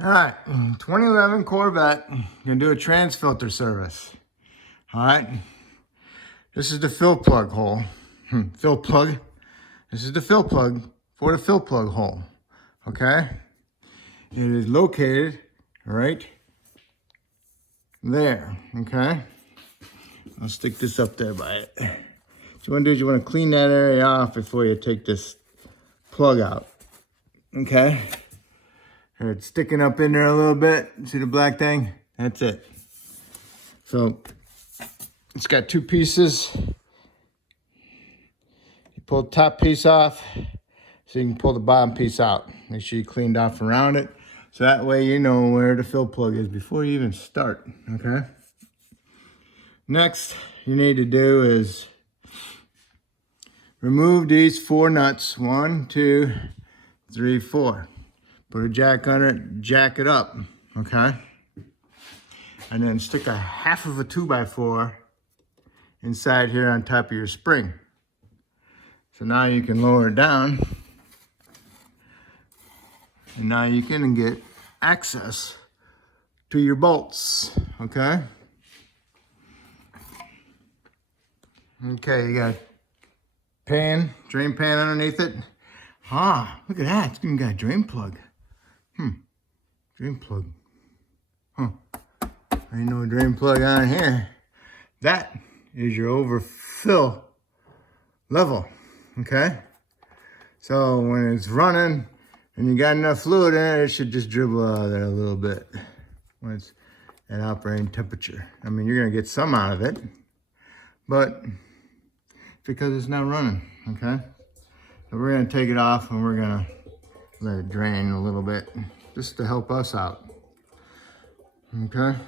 All right, 2011 Corvette. Gonna do a trans filter service. All right, this is the fill plug hole. Fill plug. This is the fill plug for the fill plug hole. Okay, it is located right there. Okay, I'll stick this up there by it. What you want to do is you want to clean that area off before you take this plug out. Okay. It's sticking up in there a little bit. See the black thing? That's it. So it's got two pieces. You pull the top piece off so you can pull the bottom piece out. Make sure you cleaned off around it. So that way you know where the fill plug is before you even start, okay? Next you need to do is remove these four nuts. 1, 2, 3, 4. Put a jack on it, jack it up, okay? And then stick a half of a 2x4 inside here on top of your spring. So now you can lower it down. And now you can get access to your bolts, okay? Okay, you got a pan, drain pan underneath it. Ah, look at that, it's even got a drain plug. Drain plug. Huh. Ain't no drain plug on here. That is your overfill level. Okay? So when it's running and you got enough fluid in it, it should just dribble out of there a little bit when it's at operating temperature. I mean, you're gonna get some out of it, but because it's not running, okay? So we're gonna take it off and we're gonna let it drain a little bit just to help us out, okay?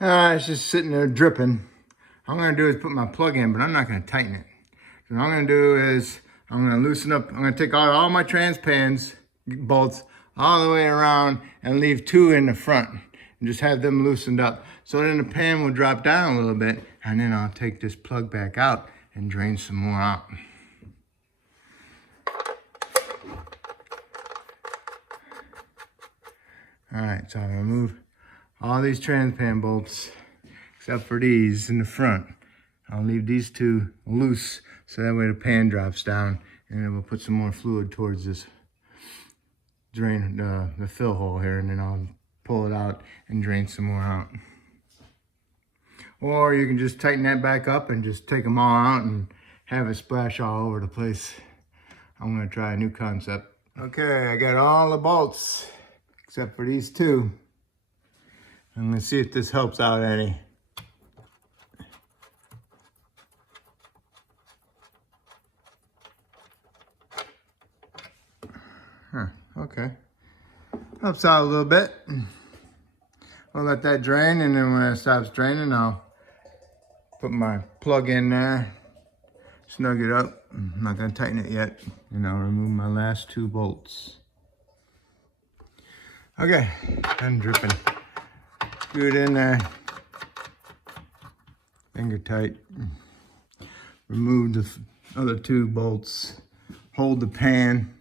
It's just sitting there dripping. All I'm gonna do is put my plug in, but I'm not gonna tighten it. So what I'm gonna do is I'm gonna loosen up, I'm gonna take out all my trans pans, bolts, all the way around and leave 2 in the front and just have them loosened up. So then the pan will drop down a little bit and then I'll take this plug back out and drain some more out. All right, so I'm gonna remove all these trans pan bolts except for these in the front. I'll leave these 2 loose so that way the pan drops down and then we'll put some more fluid towards this drain, the fill hole here, and then I'll pull it out and drain some more out. Or you can just tighten that back up and just take them all out and have it splash all over the place. I'm gonna try a new concept. Okay, I got all the bolts except for these 2. I'm gonna see if this helps out any. Okay. Helps out a little bit. I'll let that drain, and then when it stops draining, I'll put my plug in there, snug it up. I'm not gonna tighten it yet, and I'll remove my last 2 bolts. Okay, I'm dripping. Screw it in there. Finger tight. Remove the other 2 bolts. Hold the pan.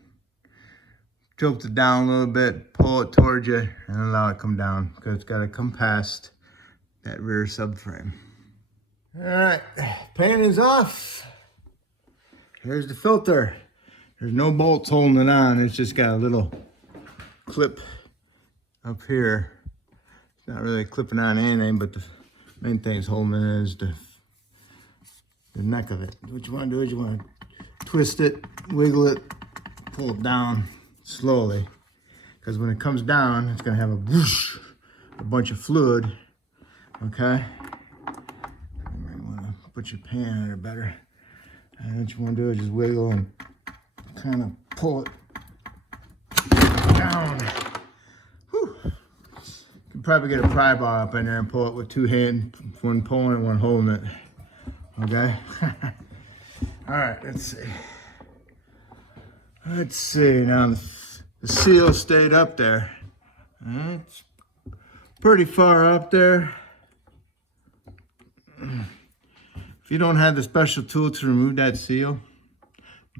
Tilt it down a little bit, pull it towards you, and allow it to come down because it's got to come past that rear subframe. All right, pan is off. Here's the filter. There's no bolts holding it on. It's just got a little clip up here. It's not really clipping on anything, but the main thing is holding it is the neck of it. What you want to do is you want to twist it, wiggle it, pull it down slowly, because when it comes down, it's gonna have a whoosh, a bunch of fluid, okay? You might wanna put your pan in there better. And what you wanna do is just wiggle and kind of pull it down. Whew. You can probably get a pry bar up in there and pull it with 2 hands, one pulling and one holding it, okay? All right, let's see. Let's see, now the seal stayed up there. It's pretty far up there. If you don't have the special tool to remove that seal,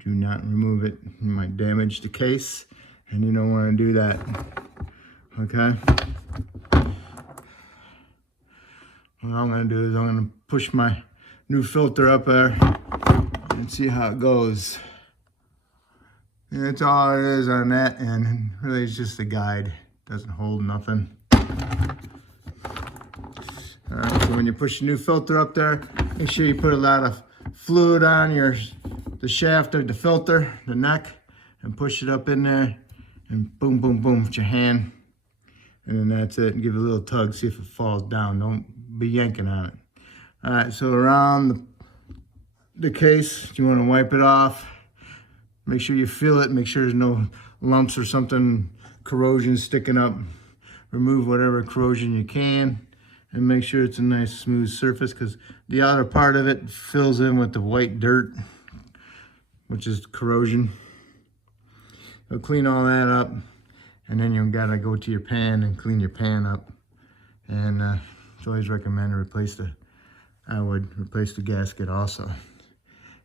do not remove it. You might damage the case, and you don't want to do that. Okay. What I'm gonna do is I'm gonna push my new filter up there and see how it goes. And that's all it is on that end. Really, it's just a guide. Doesn't hold nothing. All right, so when you push the new filter up there, make sure you put a lot of fluid on the shaft of the filter, the neck, and push it up in there, and boom, boom, boom with your hand. And then that's it, and give it a little tug, see if it falls down. Don't be yanking on it. All right, so around the case, you want to wipe it off. Make sure you feel it, make sure there's no lumps or something, corrosion sticking up. Remove whatever corrosion you can, and make sure it's a nice smooth surface, because the outer part of it fills in with the white dirt, which is corrosion. So clean all that up, and then you gotta go to your pan and clean your pan up. And it's always recommended I would replace the gasket also.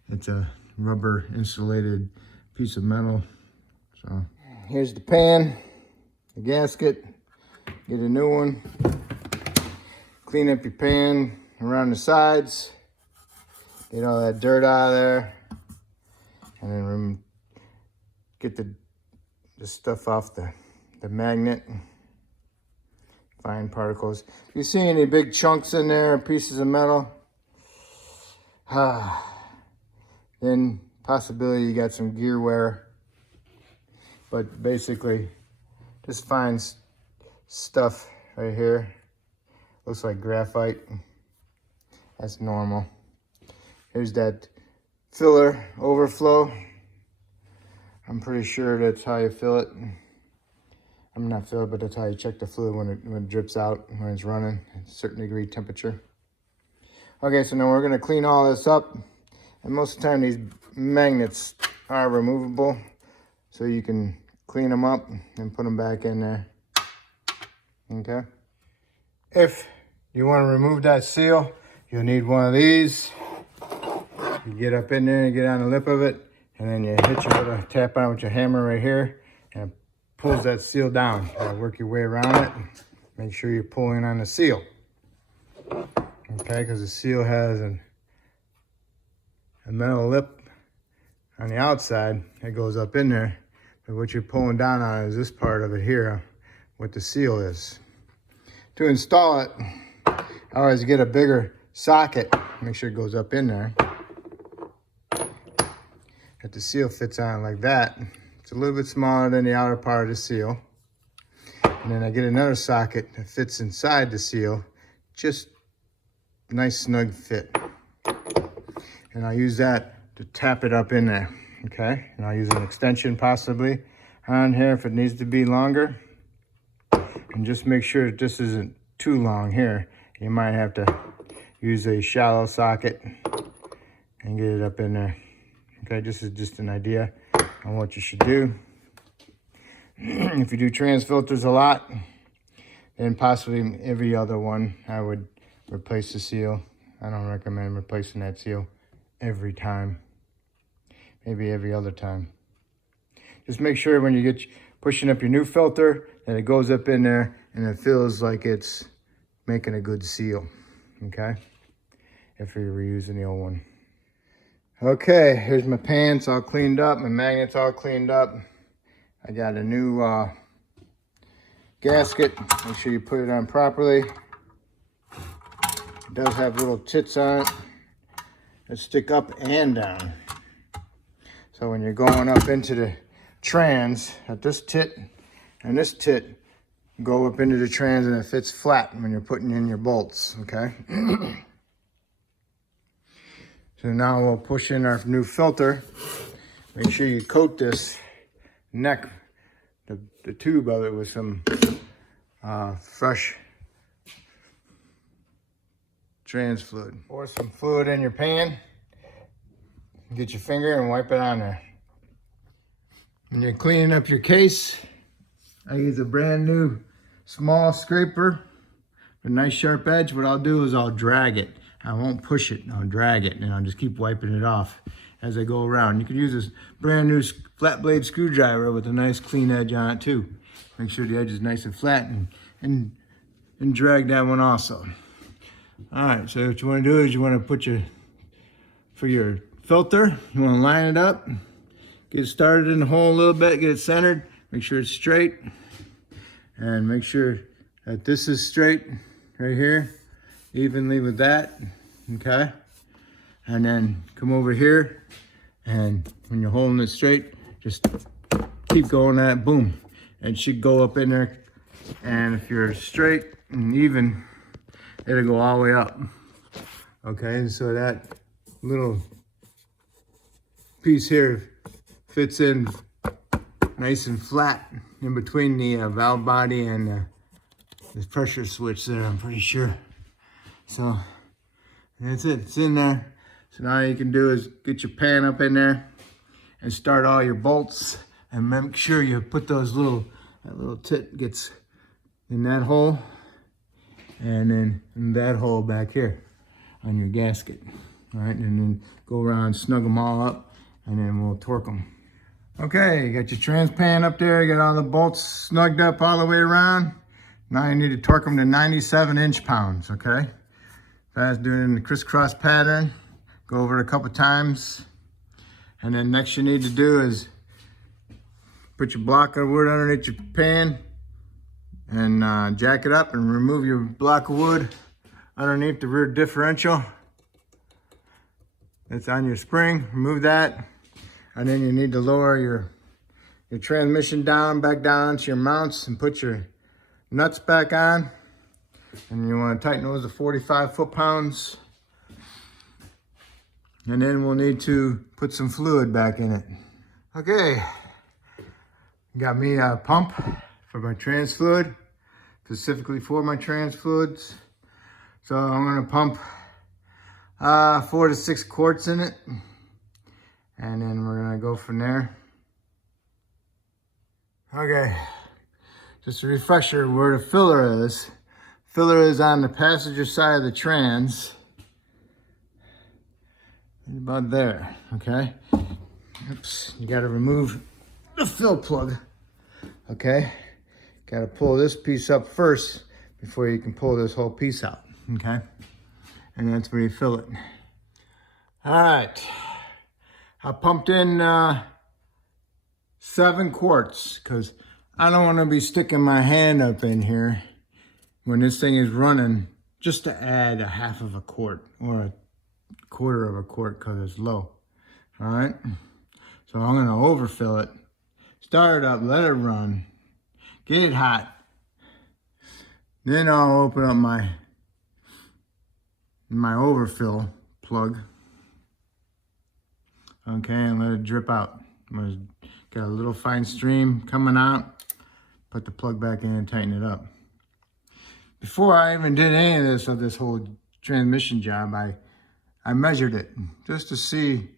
It's a rubber insulated piece of metal. So here's the pan, the gasket, get a new one. Clean up your pan around the sides, get all that dirt out of there, and then get the stuff off the magnet, fine particles. If you see any big chunks in there, pieces of metal, then possibility you got some gear wear. But basically, just find stuff right here. Looks like graphite. That's normal. Here's that filler overflow. I'm pretty sure that's how you fill it. I'm not fill it, but that's how you check the fluid when it drips out, when it's running at a certain degree temperature. Okay, so now we're gonna clean all this up. And most of the time these magnets are removable, so you can clean them up and put them back in there. Okay. If you want to remove that seal, you'll need one of these. You get up in there and get on the lip of it, and then you tap on it with your hammer right here, and it pulls that seal down. You gotta work your way around it. Make sure you're pulling on the seal. Okay, because the seal has a metal lip on the outside that goes up in there. But what you're pulling down on is this part of it here, what the seal is. To install it, I always get a bigger socket, make sure it goes up in there. If the seal fits on like that, it's a little bit smaller than the outer part of the seal. And then I get another socket that fits inside the seal, just nice snug fit. And I'll use that to tap it up in there, okay? And I'll use an extension possibly on here if it needs to be longer. And just make sure that this isn't too long here. You might have to use a shallow socket and get it up in there. Okay, this is just an idea on what you should do. If you do trans filters a lot, then possibly every other one, I would replace the seal. I don't recommend replacing that seal every time. Maybe every other time. Just make sure when you get pushing up your new filter that it goes up in there and it feels like it's making a good seal, okay? If you're reusing the old one. Okay, here's my pants all cleaned up, my magnets all cleaned up. I got a new gasket. Make sure you put it on properly. It does have little tits on it that stick up and down. So when you're going up into the trans, at this tit and this tit go up into the trans, and it fits flat when you're putting in your bolts, okay? So now we'll push in our new filter. Make sure you coat this neck, the tube of it, with some fresh trans fluid. Pour some fluid in your pan. Get your finger and wipe it on there. When you're cleaning up your case, I use a brand new small scraper with a nice sharp edge. What I'll do is I'll drag it. I won't push it, I'll drag it, and I'll just keep wiping it off as I go around. You could use this brand new flat blade screwdriver with a nice clean edge on it too. Make sure the edge is nice and flat, and drag that one also. All right, so what you want to do is you want to put for your filter, you want to line it up, get it started in the hole a little bit, get it centered, make sure it's straight, and make sure that this is straight right here, evenly with that, okay? And then come over here, and when you're holding it straight, just keep going at it, boom. It should go up in there, and if you're straight and even, it'll go all the way up. Okay, so that little piece here fits in nice and flat in between the valve body and this pressure switch there, I'm pretty sure. So that's it, it's in there. So now all you can do is get your pan up in there and start all your bolts, and make sure you put that little tit gets in that hole, and then in that hole back here on your gasket. All right, and then go around, snug them all up, and then we'll torque them. Okay, you got your trans pan up there, you got all the bolts snugged up all the way around. Now you need to torque them to 97 inch-pounds, okay? Fast, doing it in the crisscross pattern. Go over it a couple times. And then next you need to do is put your block of wood underneath your pan and jack it up and remove your block of wood underneath the rear differential. It's on your spring, remove that. And then you need to lower your transmission back down to your mounts and put your nuts back on. And you want to tighten those to 45 foot-pounds. And then we'll need to put some fluid back in it. Okay, got me a pump for my trans fluid, specifically for my trans fluids. So I'm gonna pump 4 to 6 quarts in it, and then we're gonna go from there. Okay, just a refresher where the filler is. Filler is on the passenger side of the trans. About there, okay? Oops, you gotta remove the fill plug, okay? Gotta pull this piece up first before you can pull this whole piece out, okay? And that's where you fill it. All right, I pumped in 7 quarts because I don't wanna be sticking my hand up in here when this thing is running just to add a half of a quart or a quarter of a quart because it's low. All right, so I'm gonna overfill it, start it up, let it run, get it hot, then I'll open up my overfill plug, okay, and let it drip out. Got a little fine stream coming out, put the plug back in and tighten it up. Before I even did any of this whole transmission job, I measured it just to see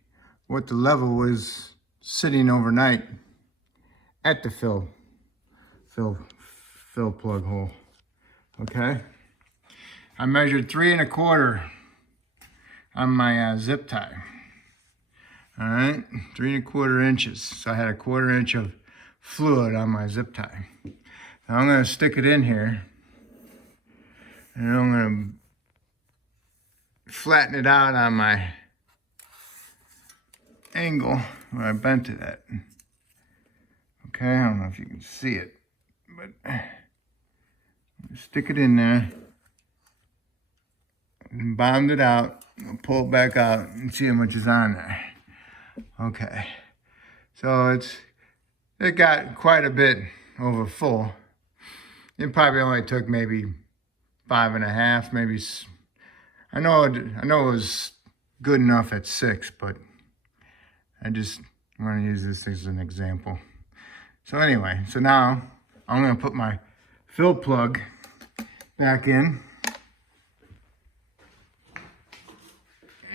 what the level was sitting overnight at the fill plug hole, okay? I measured 3 1/4 on my zip tie, all right? 3 1/4 inches. So I had a 1/4 inch of fluid on my zip tie. Now I'm gonna stick it in here, and I'm gonna flatten it out on my angle where I bent it at. Okay, I don't know if you can see it, but stick it in there and bottomed it out. I'll pull it back out and see how much is on there. Okay, so it got quite a bit over full. It probably only took maybe 5 1/2, maybe. I know it was good enough at 6, but I just want to use this as an example. So anyway, so now I'm going to put my fill plug back in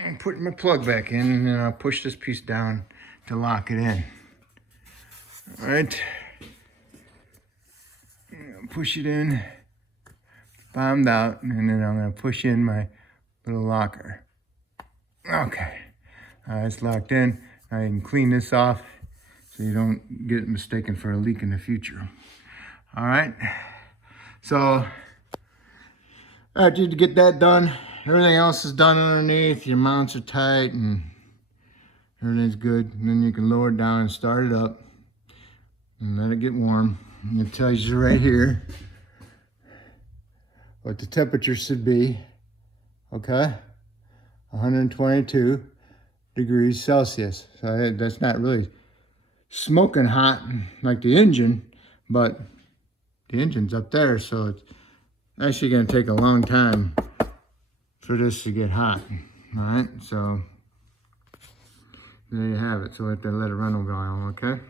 and put my plug back in, and then I'll push this piece down to lock it in. All right, push it in, bottomed out, and then I'm going to push in my little locker. Okay, it's locked in. Now you can clean this off so you don't get mistaken for a leak in the future. All right, so after you get that done, everything else is done underneath. Your mounts are tight and everything's good. And then you can lower it down and start it up and let it get warm. And it tells you right here what the temperature should be, okay? 122 degrees Celsius. So that's not really smoking hot like the engine, but the engine's up there, so it's actually gonna take a long time for this to get hot. All right, so there you have it. So let it run a while, okay?